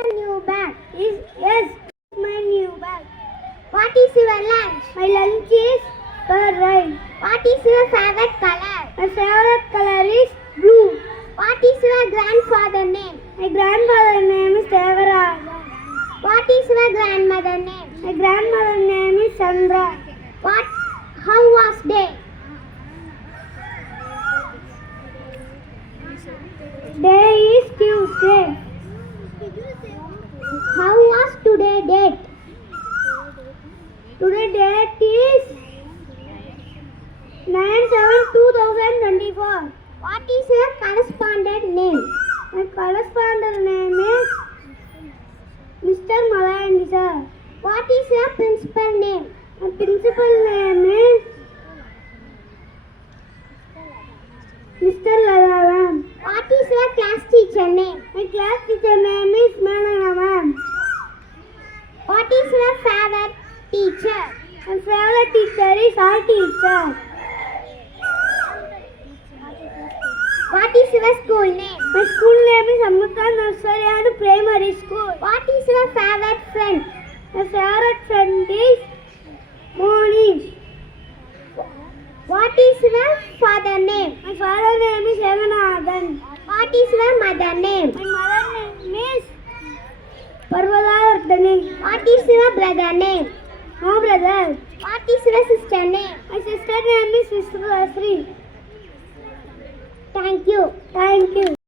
your new bag? Yes, my new bag. What is your lunch? My lunch is curd rice. What is your favorite color? My favorite color is blue. What is your grandfather name? My grandfather name is Devaraja. What is your grandmother name? My grandmother name is Sandra. How was day? Day is Tuesday. How was today date? Today date is 9/7/2024. What is your correspondent name? My correspondent name is Mr. Malayandi sir. What is your principal name? My principal name is Mr. Lalaram. What is your class teacher name? My class teacher name is Manana ma'am. What is your favorite teacher? My favorite teacher is our teacher. What is your school name? My school name is Amrita Nursery and Primary School. What is your favorite friend? My favorite friend is Monish. What is your father name? My father name is Evanathan. What is your mother name? My mother name is Parvadavardhani. What is your brother name? No brother. What is your sister name? My sister name is Viswasri. Thank you.